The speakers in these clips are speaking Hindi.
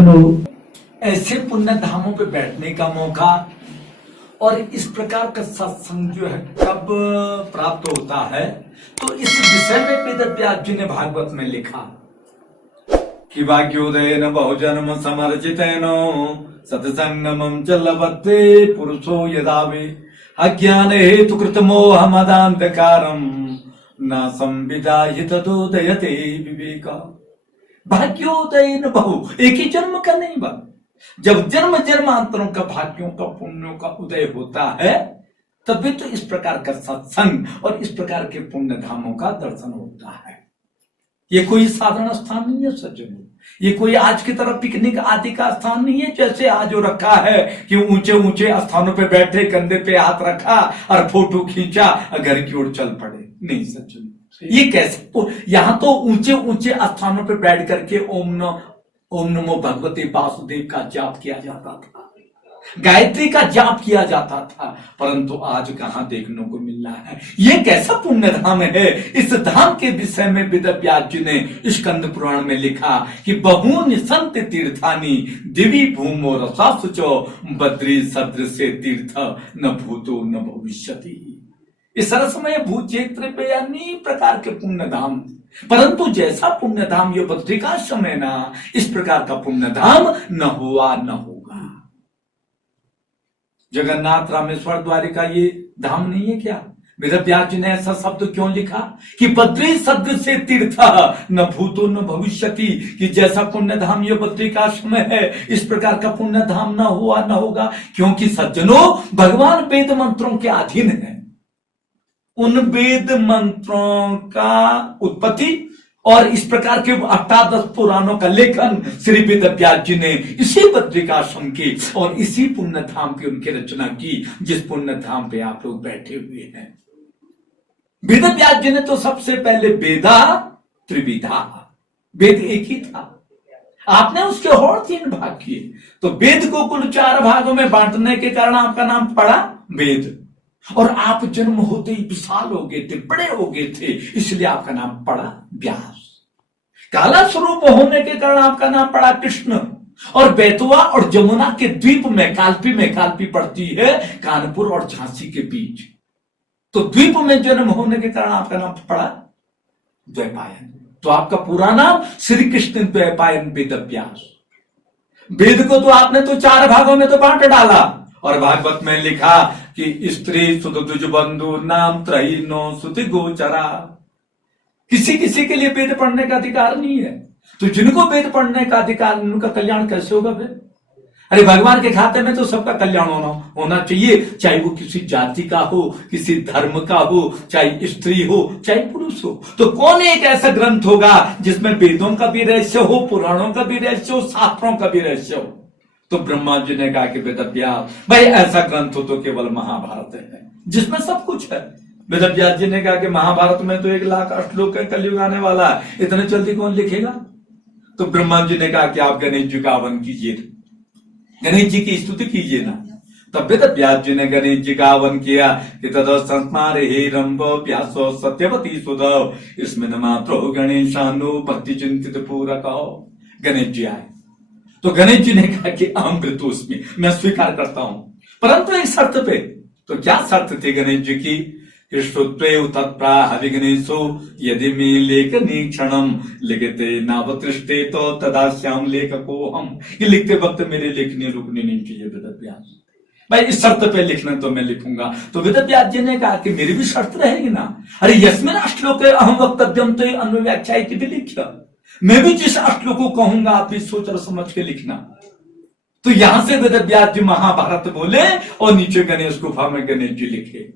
सज्जनों, ऐसे पुण्य धामों पे बैठने का मौका और इस प्रकार का सत्संग जो है कब प्राप्त होता है, तो इस विषय में वेद व्यास जी ने भागवत में लिखा कि भाग्योदयन बहुजन्म समर्जितेन सत्संगमं च लभते पुरुषो यदा वे अज्ञान हेतु कृत मोह मदांधकारम न संविदाहि तदोदयते विवेका। भाग्योदयन बहु, एक ही जन्म का नहीं बा, जब जन्म जन्मांतरों का भाग्यों का पुण्यों का उदय होता है तभी तो इस प्रकार का सत्संग और इस प्रकार के पुण्य धामों का दर्शन होता है। ये कोई साधारण स्थान नहीं है सज्जनों, ये कोई आज की तरह पिकनिक आदि का स्थान नहीं है जैसे आज हो रखा है कि ऊंचे ऊंचे स्थानों पे बैठे, कंधे पे हाथ रखा और फोटो खींचा और घर की ओर चल पड़े। नहीं सज्जनों, ये कैसे, यहां तो ऊंचे ऊंचे स्थानों पे बैठ करके ओम नमो भगवते वासुदेव का जाप किया जाता था, गायत्री का जाप किया जाता था, परंतु आज कहां देखने को मिल रहा है। ये कैसा पुण्य धाम है। इस धाम के विषय में वेद व्यास जी ने स्कंद पुराण में लिखा कि बहूनि संत तीर्थानि दिवि भूमो रसासुचो बद्री सदृश तीर्थ न भूतो न भविष्यति। इस रसमय भू क्षेत्र पे अनेक प्रकार के पुण्य धाम, परंतु जैसा पुण्य धाम ये बद्रिकाश्रम है ना, इस प्रकार का पुण्य धाम न हुआ न होगा। जगन्नाथ रामेश्वर द्वारिका ये धाम नहीं है क्या? वेद व्यास जी ने ऐसा शब्द क्यों लिखा कि बद्री सदृश तीर्थ न भूतो न भविष्यति, कि जैसा पुण्य धाम ये बद्रिकाश्रम है इस प्रकार का पुण्य धाम न हुआ न होगा। क्योंकि सज्जनों, भगवान वेद मंत्रों के अधीन है, उन वेद मंत्रों का उत्पत्ति और इस प्रकार के 18 पुराणों का लेखन श्री वेद व्यास जी ने इसी बद्रिकाश्रम की और इसी पुण्य धाम की उनकी रचना की, जिस पुण्य धाम पे आप लोग बैठे हुए हैं। वेद व्यास जी ने तो सबसे पहले वेदा त्रिविधा, वेद एक ही था, आपने उसके और 3 भाग किए, तो वेद को कुल 4 भागों में बांटने के कारण आपका नाम पड़ा वेद। और आप जन्म होते ही विशाल हो गए थे, बड़े हो गए थे, इसलिए आपका नाम पड़ा व्यास। काला स्वरूप होने के कारण आपका नाम पड़ा कृष्ण। और बेतवा और जमुना के द्वीप में कालपी पड़ती है कानपुर और झांसी के बीच, तो द्वीप में जन्म होने के कारण आपका नाम पड़ा द्वैपायन। तो आपका पूरा नाम श्री कृष्ण द्वैपायन वेद व्यास। वेद को तो आपने तो 4 भागों में तो बांट डाला, और भागवत में लिखा कि स्त्री सुत दुज बंधु नाम त्रयी नो सुति गोचरा। किसी किसी के लिए वेद पढ़ने का अधिकार नहीं है, तो जिनको वेद पढ़ने का अधिकार, उनका कल्याण कैसे होगा फिर? अरे भगवान के खाते में तो सबका कल्याण होना चाहिए, चाहे वो किसी जाति का हो, किसी धर्म का हो, चाहे स्त्री हो चाहे पुरुष हो। तो कौन एक ऐसा ग्रंथ होगा जिसमें वेदों का भी रहस्य हो, पुराणों का भी रहस्य हो, शास्त्रों का भी रहस्य हो? तो ब्रह्मा जी ने कहा कि वेद व्यास, भाई ऐसा ग्रंथ हो तो केवल महाभारत है जिसमें सब कुछ है। वेद व्यास जी ने कहा कि महाभारत में तो 1 लाख श्लोक है, कलयुग आने वाला है, इतने जल्दी कौन लिखेगा? तो ब्रह्मा जी ने कहा कि आप गणेश जी का हवन कीजिए, गणेश जी की स्तुति कीजिए ना। तब वेद व्यास जी ने गणेश जी का हवन किया कि तद संस्मारे हे रंभ व्यासो सत्यवती सुधव इसमें न मात्रो गणेशानु भक्ति चिंतित पूरक। गणेश जी आए तो गणेश जी ने कहा कि अहम ऋतुस्मि, मैं स्वीकार करता हूं, परंतु एक शर्त पे। तो क्या शर्त थी गणेश जी की? गणेशो यदि मे लेखनी क्षणम लिखते नावतृष्टे तो तदाश्याम लेखको हम। ये लिखते वक्त मेरे लेखनी रुकनी नहीं चाहिए वेद व्यास, भाई इस शर्त पे लिखना तो मैं लिखूंगा। तो वेद व्यास जी ने कहा कि मेरी भी शर्त रहेगी ना। अरे यस्मिन श्लोके अहम वक्तव्यम तो अन्य व्याख्या भी लिखा, मैं भी जिस श्लोक को कहूंगा आप भी सोच और समझ के लिखना। तो यहां से वेद व्यास जी महाभारत बोले और नीचे गणेश गुफा में गणेश जी लिखे।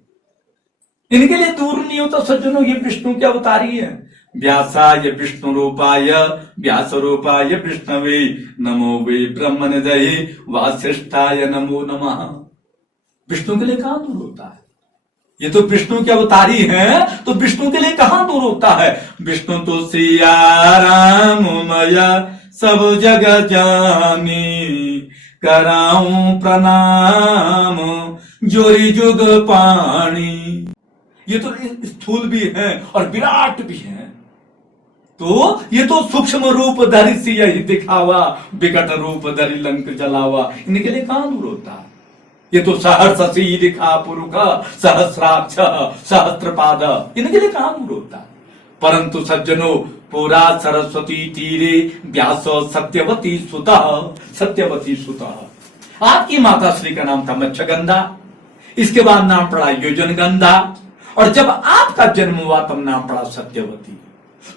इनके लिए दूर नहीं होता सज्जनों, ये विष्णु के अवतारी है। व्यासाय विष्णु रूपाय व्यास रूपाय विष्णवे नमो वे ब्रह्म निधये वासिष्ठाय नमो नमः। विष्णु के लिए कहां दूर होता है? ये तो विष्णु के अवतारी हैं, तो विष्णु के लिए कहां दूर होता है? विष्णु तो सिया राम मया सब जग जानी कराऊं प्रणाम जोरी जुग पानी। ये तो स्थूल भी है और विराट भी है। तो ये तो सूक्ष्म रूप धरि सी यही दिखावा, विकट रूप धरि लंक जलावा, इनके लिए कहां दूर होता है। ये तो सहर्षसी दिखा पुरुष सहस्राक्ष सहस्त्रपाद, इनके लिए कहां दूर होता है। परंतु सज्जनों, पूरा सरस्वती तीरे व्यास सत्यवती सुतः, सत्यवती सुतः। आपकी माता श्री का नाम था मत्स्यगंधा, इसके बाद नाम पड़ा योजनगंधा, और जब आपका जन्म हुआ तब नाम पड़ा सत्यवती।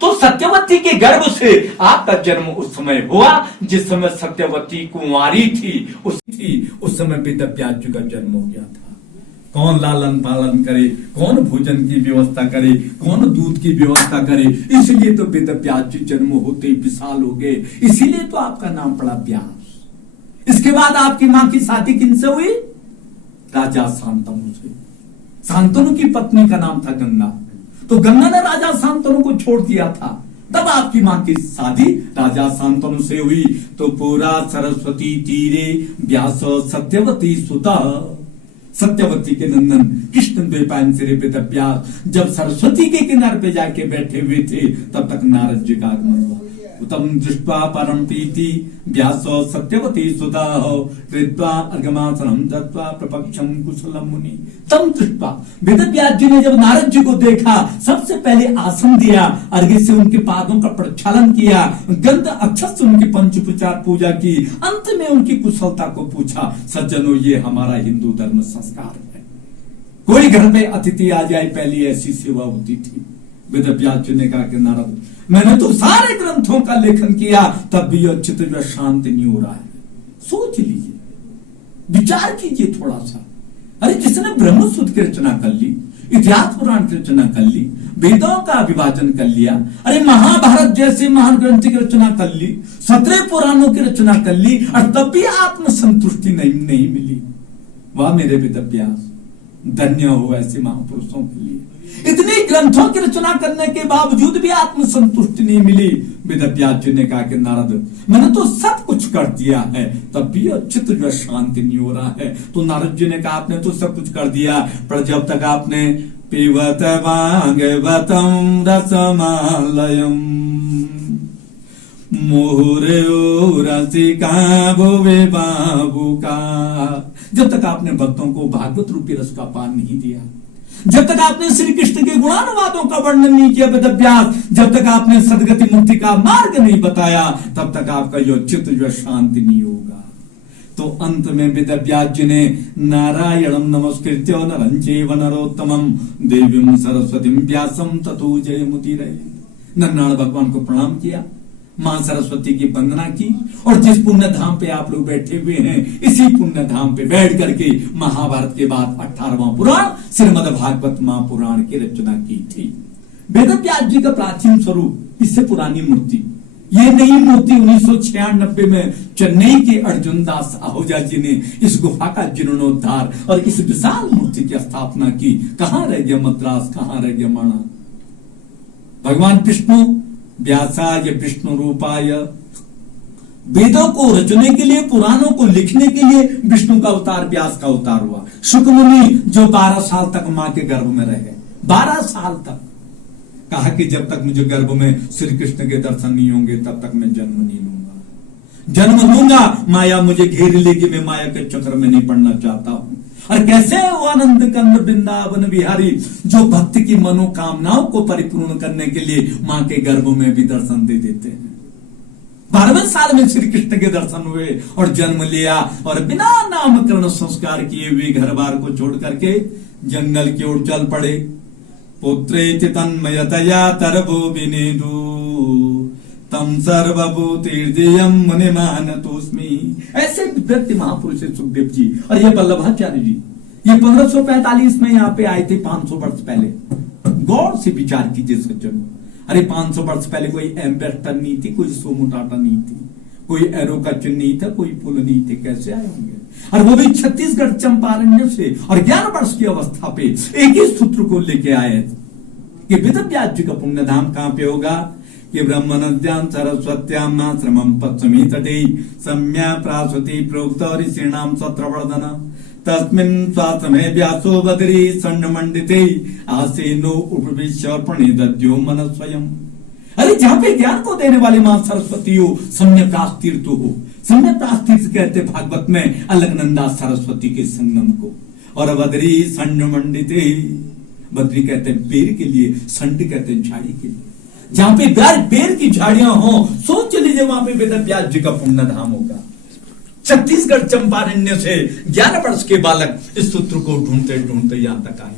तो सत्यवती के गर्भ से आपका जन्म उस समय हुआ जिस समय सत्यवती कुंवारी थी। उस समय वेदव्यास जी का जन्म हो गया था। कौन लालन पालन करे, कौन भोजन की व्यवस्था करे, कौन दूध की व्यवस्था करे, इसलिए तो वेदव्यास जी जन्म होते ही विशाल हो गए, इसीलिए तो आपका नाम पड़ा व्यास। इसके बाद आपकी मां की शादी किनसे हुई? राजा शांतनु से। शांतनु की पत्नी का नाम था गंगा, तो गंगा ने राजा शांतनु को छोड़ दिया था, तब आपकी मां की शादी राजा शांतनु से हुई। तो पूरा सरस्वती तीरे व्यास सत्यवती सुता, सत्यवती के नंदन कृष्ण द्वैपायन सिरे पे व्यास जब सरस्वती के किनारे पे जाके बैठे हुए थे तब तक नारद जी का आगमन हुआ। उत्तम दृष्ट्वा परम प्रीति व्यास सत्यवती सुता कृत्वा अर्घमासनम दत्वा प्रपक्षम कुशलम मुनि। तम दृष्ट्वा वेदव्यास जी ने जब नारद जी को देखा, सबसे पहले आसन दिया, अर्घ्य से उनके पादों का प्रक्षालन किया, गंध अक्षत से उनकी पंचोपचार पूजा की, अंत में उनकी कुशलता को पूछा। सज्जनों, ये हमारा हिंदू धर्म संस्कार है। कोई घर में अतिथि आ जाए पहली ऐसी सेवा होती थी। वेदव्यास जी ने कहा कि नारद, मैंने तो सारे ग्रंथों का लेखन किया, तब भी चित्त जो शांति नहीं हो रहा है। सोच लीजिए, विचार कीजिए थोड़ा सा। अरे जिसने ब्रह्म सूत्र की रचना कर ली, इतिहास पुराण की रचना कर ली, वेदों का विभाजन कर लिया, अरे महाभारत जैसे महान ग्रंथ की रचना कर ली, 17 पुराणों की रचना कर ली, और तब भी आत्मसंतुष्टि नहीं मिली। वाह मेरे वेदव्यास, धन्य हो ऐसे महापुरुषों के लिए। इतने ग्रंथों की रचना करने के बावजूद भी आत्मसंतुष्टि नहीं मिली। वेदव्यास जी ने कहा कि नारद, मैंने तो सब कुछ कर दिया है, तब भी चित्त जो शांति नहीं हो रहा है। तो नारद जी ने कहा, आपने तो सब कुछ कर दिया, पर जब तक आपने पीवत भागवतम रसमालयम मोहरे रसिका भुवे बाबू का, जब तक आपने भक्तों को भागवत रूपी रस का पान नहीं दिया, जब तक आपने श्री कृष्ण के गुणानुवादों का वर्णन नहीं किया वेदव्यास, जब तक आपने सदगति मुक्ति का मार्ग नहीं बताया, तब तक आपका जो चित्त जो शांति नहीं होगा। तो अंत में वेदव्यास जी ने नारायणं नमस्कृत्य नरं चैव नरोत्तमं देवीं सरस्वतीं व्यासं ततो जयमुदीरये। नारायण भगवान को प्रणाम किया, मां सरस्वती की वंदना की, और जिस पुण्य धाम पे आप लोग बैठे हुए हैं, इसी पुण्य धाम पे बैठ करके महाभारत के बाद 18वां पुराण श्रीमद् भागवत महापुराण की रचना की थी। वेदव्यास जी का प्राचीन स्वरूप, इससे पुरानी मूर्ति, ये नई मूर्ति 1996 में चेन्नई के अर्जुन दास आहूजा जी ने इस गुफा का जीर्णोद्धार और इस विशाल मूर्ति की स्थापना की। कहां रह गया मद्रास, कहां रह गया माणा। भगवान विष्णु व्यासाय विष्णु रूपाय, वेदों को रचने के लिए, पुराणों को लिखने के लिए विष्णु का अवतार, व्यास का अवतार हुआ। शुक मुनि जो 12 साल तक मां के गर्भ में रह गए, 12 साल तक, कहा कि जब तक मुझे गर्भ में श्री कृष्ण के दर्शन नहीं होंगे तब तक मैं जन्म नहीं लूंगा। जन्म लूंगा माया मुझे घेर लेगी, मैं माया के चक्र में नहीं पड़ना चाहता हूं। और कैसे वो आनंद कंद वृंदावन बिहारी, जो भक्त की मनोकामनाओं को परिपूर्ण करने के लिए मां के गर्भ में भी दर्शन दे देते हैं। 12वें साल में श्री कृष्ण के दर्शन हुए और जन्म लिया, और बिना नामकरण संस्कार किए हुए घर बार को छोड़ करके जंगल की ओर चल पड़े। पुत्रेति तन्मयतया तरबो विनेदु तम सर्वभूतिर्दियं मुनिमानतोस्मि। ऐसे व्यक्ति महापुरुष सुखदेव जी और ये वल्लभाचार्य जी, ये 1545 में यहाँ पे आए थे, 500 वर्ष पहले। गौर से विचार कीजिए सज्जनों, अरे 500 वर्ष पहले कोई एम्बेसडर नहीं थी, कोई सोमो टाटा नहीं थी, कोई एरो का चिन्ह नहीं था, कोई पुल नहीं थे, कैसे आए होंगे? और वो भी छत्तीसगढ़ चंपारण्य से, और 11 वर्ष की अवस्था पे एक ही सूत्र को लेके आए कि वेदव्यास जी का पुण्य धाम कहां पे होगा कि ब्रह्म नद्यां सरस्वत्यां आश्रमं पश्चिमी तटे सम्या प्रासुति प्रोक्त ऋषीणां सत्रवर्धन तस्मिन् स्वाश्रमे व्यासो बदरी सन्नमण्डिते आसीनो उपविश्य प्रणिदद्यो मनः स्वयं। अरे जहां पे ज्ञान को देने वाली मां सरस्वती हो, सम्यक तीर्थ हो। सम्यक तीर्थ कहते भागवत में अलकनंदा सरस्वती के संगम को। और बद्री संड मंडिते, बद्री कहते हैं पेड़ के लिए, संड कहते हैं झाड़ी के लिए। जहां पे पेड़ की झाड़ियां हो, सोच लीजिए वहां पे वेद व्यास जी का पुण्य धाम होगा। छत्तीसगढ़ चंपारण्य से 11 वर्ष के बालक इस सूत्र को ढूंढते ढूंढते यहां तक आए।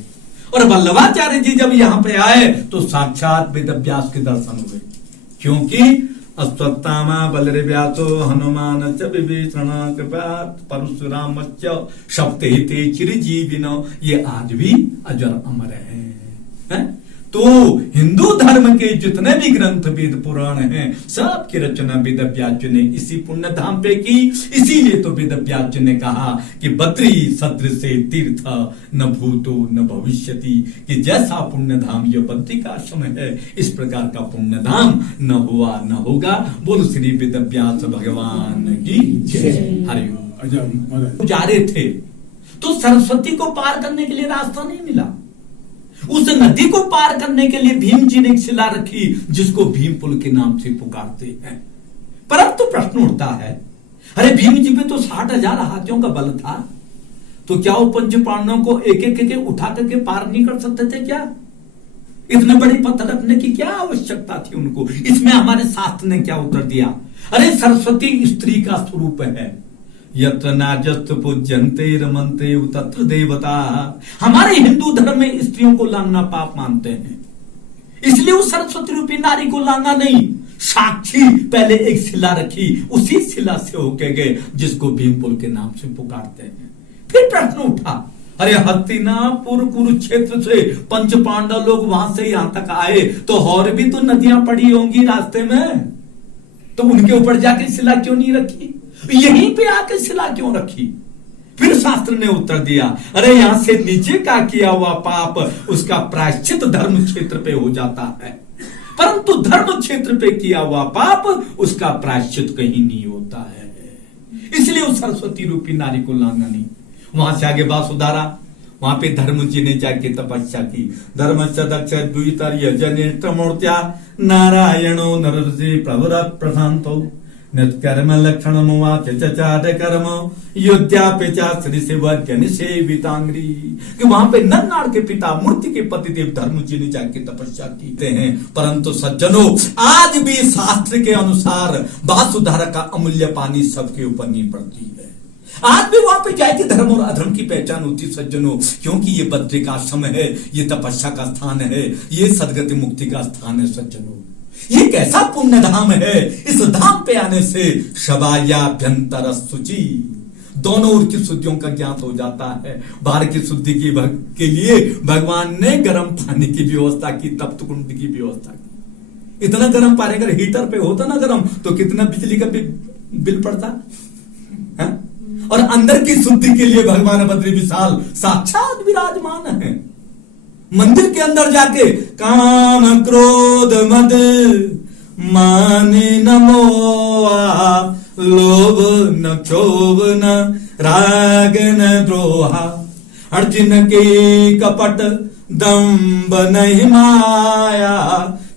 और वल्लभाचार्य जी जब यहां पे आए तो साक्षात वेद व्यास के दर्शन हुए, क्योंकि अश्वत्थामा बलर्व्यासो हनुमान च विभीषण कृपात परशुराम सप्ते ते चिरजीविनो, ये आज भी अजर अमर है? तो हिंदू धर्म के जितने भी ग्रंथ वेद पुराण हैं, सबकी रचना वेद व्यास जी ने इसी पुण्य धाम पे की। इसीलिए तो वेद व्यास जी ने कहा कि बद्री सदृश से तीर्थ न भूतो न भविष्यति, कि जैसा पुण्य धाम ये बद्री का आश्रम है, इस प्रकार का पुण्य धाम न हुआ न होगा। बोल श्री वेद व्यास भगवान की जय। हरिओम। जा रहे थे तो सरस्वती को पार करने के लिए रास्ता नहीं मिला। उस नदी को पार करने के लिए भीम जी ने एक शिला रखी, जिसको भीम पुल के नाम से पुकारते हैं। परंतु प्रश्न उठता है, अरे भीम जी पे तो 60,000 हाथियों का बल था, तो क्या वो पंच पांडवों को एक एक उठा करके पार नहीं कर सकते थे क्या? इतने बड़े पत्थर रखने की क्या आवश्यकता थी उनको? इसमें हमारे शास्त्र ने क्या उत्तर दिया? अरे सरस्वती स्त्री का स्वरूप है। यत्र नाजस्त पूज्यन्ते रमन्ते तत्र देवता। हमारे हिंदू धर्म में स्त्रियों को लांघना पाप मानते हैं, इसलिए उस सरस्वती रूपी नारी को लांघा नहीं, साक्षी पहले एक शिला रखी, उसी शिला से होके गए, जिसको भीमपुल के नाम से पुकारते हैं। फिर प्रश्न उठा, अरे हस्तिनापुर कुरुक्षेत्र से पंच पांडव लोग वहां से यहां तक आए, तो और भी तो नदियां पड़ी होंगी रास्ते में, तो उनके ऊपर जाके शिला क्यों नहीं रखी? यहीं पे आके शिला क्यों रखी? फिर शास्त्र ने उत्तर दिया, अरे यहां से नीचे का किया हुआ पाप उसका प्रायश्चित धर्म क्षेत्र पे हो जाता है, परंतु धर्म क्षेत्र पे किया हुआ पाप उसका प्रायश्चित कहीं नहीं होता है। इसलिए उस सरस्वती रूपी नारी को लांघना नहीं। वहां से आगे बात सुधारा, वहां पे धर्म जी ने जाके तपस्या की। धर्म दक्ष द्वितर्य जनिष्ठ मूर्त्या नारायणो नरसी प्रवर प्रशांतो कर्म लक्षण चचाट कर्म योद्धा पेचा श्री सेवितांग्री, कि वहां पे नरनाड़ के पिता मूर्ति के पतिदेव धर्म जी ने जाके तपस्या की हैं। परंतु सज्जनों, आज भी शास्त्र के अनुसार वासुधारा का अमूल्य पानी सबके ऊपर नहीं पड़ती है। आज भी वहां पे जाके धर्म और अधर्म की पहचान होती सज्जनों, क्योंकि ये बद्री का आश्रम है, ये तपस्या का स्थान है, ये सदगति मुक्ति का स्थान है सज्जनों। ये कैसा पुण्य धाम है, इस धाम पे आने से शबायाभ्यंतर शुचि, दोनों ओर की शुद्धियों का ज्ञात हो जाता है। बाहर की शुद्धि के लिए भगवान ने गर्म पानी की व्यवस्था की, तप्त कुंड की व्यवस्था की। इतना गर्म पानी अगर हीटर पे होता ना गर्म, तो कितना बिजली का बिल पड़ता है? और अंदर की शुद्धि के लिए भगवान बद्री विशाल साक्षात विराजमान है। मंदिर के अंदर जाके काम क्रोध मद मान न मोहा, लोभ न क्षोभ न राग न द्रोहा, अर्जुन के कपट दंभ नहीं माया,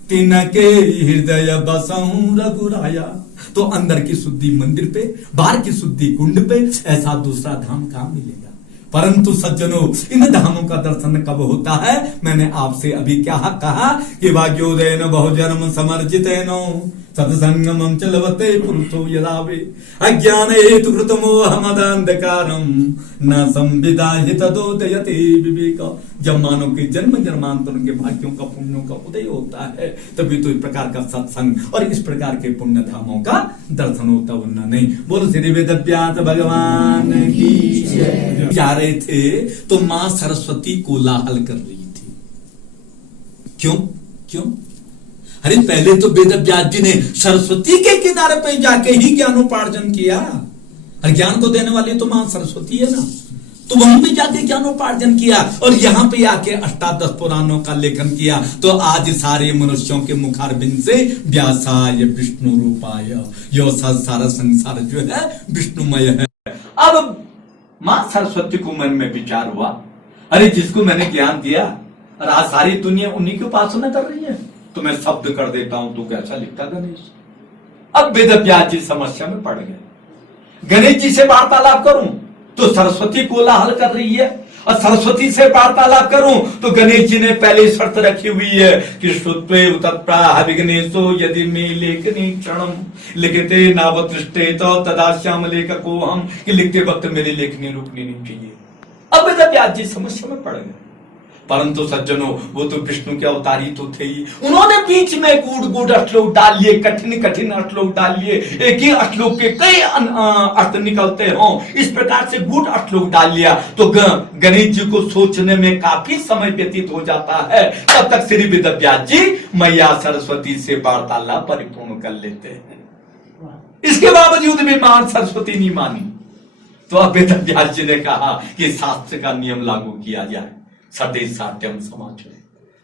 तिनके हृदय बसहु रघुराया। तो अंदर की शुद्धि मंदिर पे, बाहर की शुद्धि कुंड पे, ऐसा दूसरा धाम कहां मिलेगा? परंतु सज्जनों, इन धामों का दर्शन कब होता है? मैंने आपसे अभी क्या कहा कि भाग्योदयन बहुजन्म समर्जितेनो सत्संगमं च लभते पुरुषो यदा वे अज्ञान हेतु कृत मोहमदान्धकारं न संविदाहि तदोदयते विवेक। जब मानव के जन्म जन्मांतर के भाग्यों का पुण्यों का उदय होता है, तभी तो इस प्रकार का सत्संग और इस प्रकार के पुण्य धामों का दर्शन होता, वरना नहीं। बोलो श्री वेद व्यास भगवान की जय। जा रहे थे तो मां सरस्वती कोलाहल कर रही थी। क्यों क्यों? अरे पहले तो वेद व्यास जी ने सरस्वती के किनारे पे जाके ही ज्ञानोपार्जन किया। और ज्ञान को देने वाली तो मां सरस्वती है ना, तो वहीं पे जाके ज्ञानोपार्जन किया और यहां पे आके अष्टादश पुराणों का लेखन किया। तो आज सारे मनुष्यों के मुखारबिंद से व्यासाय विष्णु रूपाय, यो सारा संसार जो है विष्णुमय है। अब मां सरस्वती को मन में विचार हुआ, अरे जिसको मैंने ज्ञान दिया और आज सारी दुनिया उन्हीं की उपासना कर रही है, तो मैं शब्द कर देता हूं, तू कैसा लिखता गणेश। अब वेद व्यास जी समस्या में पड़ गए। गणेश जी से वार्तालाप करूं तो सरस्वती कोलाहल कर रही है, और सरस्वती से वार्तालाप करूं तो गणेश जी ने पहले शर्त रखी हुई है कि श्रुत्वेव तत्प्राह विघ्नेशो यदि मे लेखनी क्षणम लिखते नावतिष्ठे तो तदाश्याम लेखको हम, कि लिखते वक्त मेरी लेखनी रुकनी नहीं चाहिए। अब वेद व्यास जी समस्या में पड़ गए। परंतु सज्जनों, वो तो विष्णु के अवतारी तो थे ही। उन्होंने बीच में गूढ़ श्लोक डाल लिए, कठिन श्लोक डाल लिए, एक ही श्लोक के कई अर्थ निकलते हों, इस प्रकार से गूढ़ श्लोक डाल लिया तो गणेश जी को सोचने में काफी समय व्यतीत हो जाता है। तब तक श्री वेद व्यास जी मैया सरस्वती से वार्तालाप परिपूर्ण कर लेते हैं। इसके बावजूद भी मान सरस्वती नहीं मानी, तो अब वेद व्यास जी ने कहा कि शास्त्र का नियम लागू किया जाए, सते सात्यम समाचार।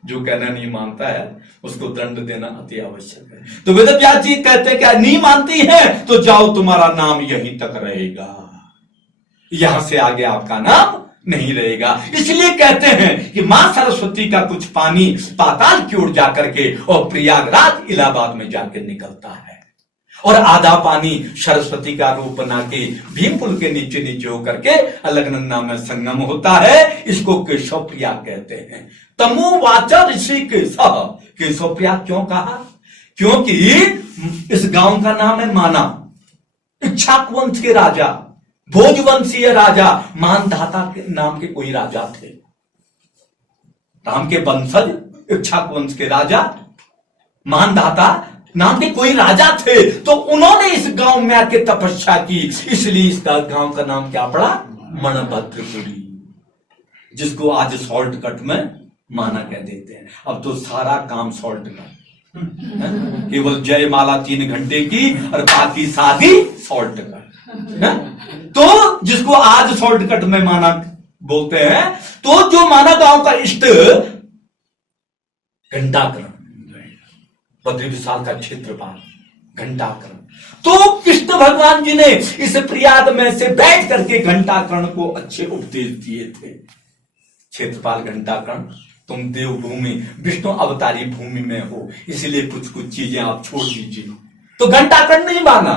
जो कहना नहीं मानता है उसको दंड देना अति आवश्यक है। तो वेद व्यास जी कहते क्या, नहीं मानती है तो जाओ, तुम्हारा नाम यहीं तक रहेगा, यहां से आगे आपका नाम नहीं रहेगा। इसलिए कहते हैं कि मां सरस्वती का कुछ पानी पाताल की ओर जाकर के और प्रयागराज इलाहाबाद में जाकर निकलता है, और आधा पानी सरस्वती का रूप बना के भीम पुल के नीचे नीचे होकर के अलकनंदा में संगम होता है। इसको केशव प्रयाग कहते हैं। तमो वाचा ऋषि केशव प्रयाग क्यों कहा? क्योंकि इस गांव का नाम है माना। इक्ष्वाकु वंश के राजा, भोजवंशीय राजा मानधाता के नाम के कोई राजा थे। राम के वंशज इक्ष्वाकु वंश के राजा मानधाता नाम के कोई राजा थे, तो उन्होंने इस गांव में आके तपस्या की, इसलिए इस गांव का नाम क्या पड़ा? मनभद्रपुरी, जिसको आज शॉर्टकट में माना कह देते हैं। अब तो सारा काम शॉर्टकट, केवल जयमाला 3 घंटे की और बाकी शादी शॉर्टकट। तो जिसको आज शॉर्टकट में माना बोलते हैं, तो जो माना गांव का इष्ट घंटाकरण, बद्री विशाल का क्षेत्रपाल घंटाकरण, तो कृष्ण भगवान जी ने इस प्रयाग में से बैठ करके घंटाकरण को अच्छे उपदेश दिए थे। क्षेत्रपाल घंटाकरण, तुम देवभूमि विष्णु अवतारी भूमि में हो, इसलिए कुछ कुछ चीजें आप छोड़ दीजिए। तो घंटाकरण नहीं माना,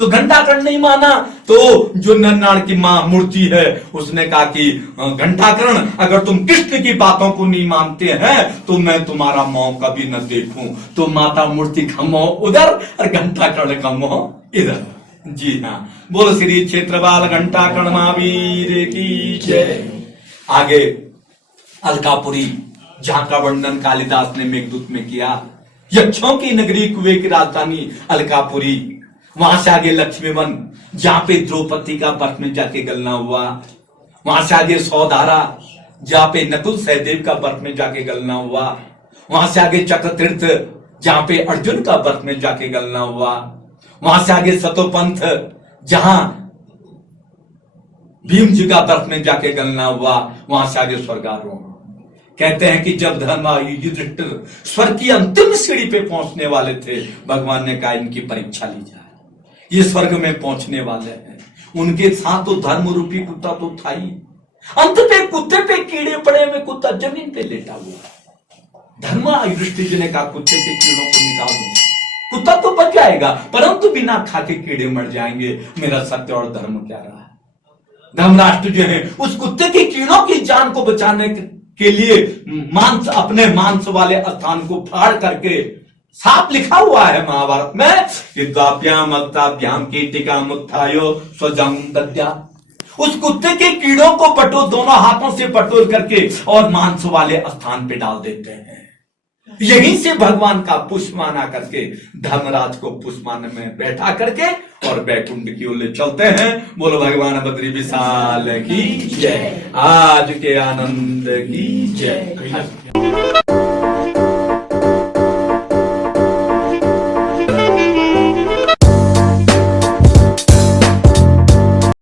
तो घंटाकरण नहीं माना, तो जो नरनारायण की मां मूर्ति है उसने कहा कि घंटाकरण, अगर तुम कृष्ण की बातों को नहीं मानते हैं तो मैं तुम्हारा मुंह कभी न देखूं। तो माता मूर्ति का मुंह उधर और घंटाकरण का मुंह इधर। जी हाँ, बोलो श्री क्षेत्रपाल घंटाकरण महावीर की जय। आगे अलकापुरी, जहां का वर्णन कालिदास ने मेघदूत में किया। यक्षों की नगरी, कुबे की राजधानी अलकापुरी। वहां से आगे लक्ष्मीवन, जहां पे द्रौपदी का बर्फ में जाके गलना हुआ। वहां से आगे सौधारा, जहां पे नकुल सहदेव का बर्फ में जाके गलना हुआ। वहां से आगे चक्रतीर्थ, जहां पे अर्जुन का बर्फ में जाके गलना हुआ। वहां से आगे सतोपंथ, जहां भीम जी का बर्फ में जाके गलना हुआ। वहां से आगे स्वर्गारोहण। कहते हैं कि जब धर्मराज युधिष्ठिर स्वर्ग की अंतिम सीढ़ी पे पहुंचने वाले थे, भगवान ने कहा इनकी परीक्षा ली जाए, ये स्वर्ग में पहुंचने वाले हैं। उनके साथ तो धर्म रूपी कुत्ता तो था ही। अंत पे कुत्ते पे कीड़े पड़े हुए, कुत्ता जमीन पे लेटा हुआ। धर्मराज युधिष्ठिर जी ने कहा कुत्ते के कीड़ों को निकाल दो, कुत्ता तो बच जाएगा, परंतु बिना खा के कीड़े मर जाएंगे। मेरा सत्य और धर्म क्या रहा? धर्मराष्ट्र जो है उस कुत्ते के कीड़ों की जान को बचाने के लिए मांस, अपने मांस वाले स्थान को फाड़ करके, साफ लिखा हुआ है महाभारत में कि द्वाभ्याम अक्ताभ्याम कीटिका मुत्थायो स्वजं दद्या। उस कुत्ते के कीड़ों को दोनों हाथों से बटोर करके और मांस वाले स्थान पे डाल देते हैं। यहीं से भगवान का पुष्पमान आकर के धर्मराज को पुष्पमान में बैठा करके और बैकुंठ की ओर ले चलते हैं। बोलो भगवान बद्री विशाल की जय, आज के आनंद की जय।